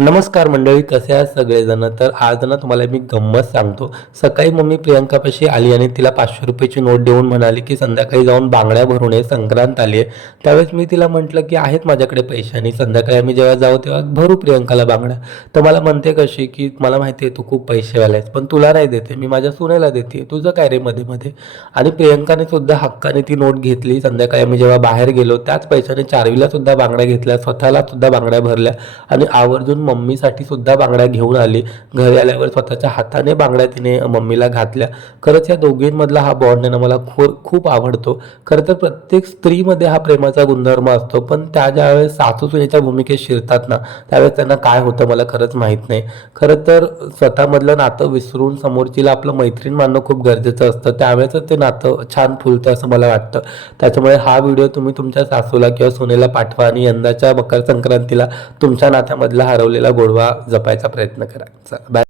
नमस्कार मंडळी कसे आहात सगळेजण? तर आज ना तुम्हाला मी गंमत सांगतो. सकाळी मम्मी प्रियंकापाशी आली आणि तिला पाचशे रुपयाची नोट देऊन म्हणाली की संध्याकाळी जाऊन बांगड्या भरून ये संक्रांत आली आहे. त्यावेळेस मी तिला म्हटलं की आहेत माझ्याकडे पैसे आणि संध्याकाळी आम्ही जेव्हा जाऊ तेव्हा भरू प्रियंकाला बांगड्या. तर मला म्हणते कशी की मला माहिती आहे तू खूप पैसेवाला आहेस पण तुला नाही देते मी माझ्या सुनेला देते तुझं काय रे मध्ये मध्ये आणि प्रियंकाने सुद्धा हक्काने ती नोट घेतली. संध्याकाळी आम्ही जेव्हा बाहेर गेलो त्याच पैशाने चारवीला सुद्धा बांगड्या घेतल्या स्वतःला सुद्धा बांगड्या भरल्या आणि आवर्जून मम्मीसाठी सुद्धा बांगड्या घेऊन आली. घरी आल्यावर स्वतःच्या हाताने बांगड्या तिने मम्मीला घातल्या. खरंच या दोघींमधला हा बॉन्ड आहे ना मला खोर खूप आवडतो. खरं तर प्रत्येक स्त्रीमध्ये हा प्रेमाचा गुणधर्म असतो पण त्या ज्यावेळेस सासू सुनेच्या भूमिकेत शिरतात ना त्यावेळेस त्यांना काय होतं मला खरंच माहीत नाही. खरं तर स्वतःमधलं नातं विसरून समोरचीला आपलं मैत्रीण मानणं खूप गरजेचं असतं. त्यावेळेसच ते नातं छान फुलतं असं मला वाटतं. त्याच्यामुळे हा व्हिडिओ तुम्ही तुमच्या सासूला किंवा सुनेला पाठवा आणि यंदाच्या मकर संक्रांतीला तुमच्या नात्यामधला हरवलेला गोडवा जपायचा प्रयत्न करा. चला, बाय